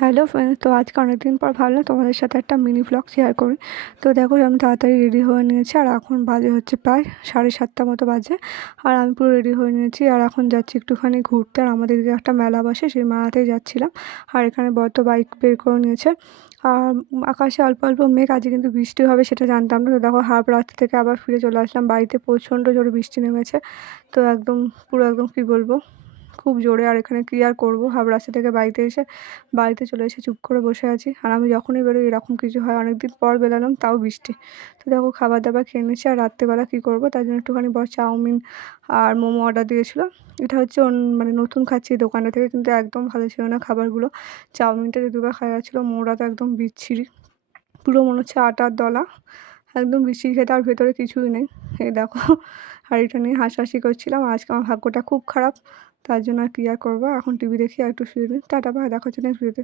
Hello friends, তো আজকে অনেকদিন পর ভাবলাম তোমাদের সাথে একটা মিনি ভ্লগ শেয়ার করি। তো দেখো আমি তাড়াতাড়ি রেডি হয়ে নিয়েছি, আর এখন বাজে হচ্ছে প্রায় 7:30 মতো বাজে। আর আমি পুরো রেডি হয়ে নিয়েছি, আর এখন যাচ্ছি একটুখানি ঘুরতে। আর আমাদের দিকে একটা মেলা বসে, সেই মেলাতেই যাচ্ছিলাম। আর এখানে বড় বাইক বের করে নিয়েছে। আর আকাশে অল্প অল্প মেঘ, আজকে কিন্তু বৃষ্টি হবে সেটা জানতাম না। তো দেখো রাস্তা থেকে আবার ফিরে চলে আসলাম বাড়িতে, প্রচণ্ড জোরে বৃষ্টি নেমেছে। তো পুরো একদম কী বলবো, খুব জোরে। আর এখানে কী আর করবো, রাস্তা থেকে বাড়িতে চলে এসে চুপ করে বসে আছি। আর আমি যখনই বেরোই এরকম কিছু হয়, অনেকদিন পর বেরোলাম তাও বৃষ্টি। তো দেখো খাবার দাবার খেয়ে নিচ্ছি। আর রাত্রেবেলা কী করবো তার জন্য একটুখানি চাউমিন আর মোমো অর্ডার দিয়েছিলো। এটা হচ্ছে মানে নতুন খাচ্ছি এই দোকানটা থেকে, কিন্তু একদম ভালো ছিল না খাবারগুলো। চাউমিনটা যে দুবার খাওয়া যাচ্ছিলো, মোমোটা তো একদম বিচ্ছিরি, পুরো মনে হচ্ছে আটার দলা, একদম বিচ্ছিরি খেতে। আর ভেতরে কিছুই নেই, এই দেখো। আর এটা নিয়ে হাসাহাসি করছিলাম। আজকে আমার ভাগ্যটা খুব খারাপ, তার জন্য আর কী আর করবো। এখন টিভি দেখি আর একটু শুয়ে নিই। টাটা, বাই, দেখা হচ্ছে নেক্সট ভিডিওতে।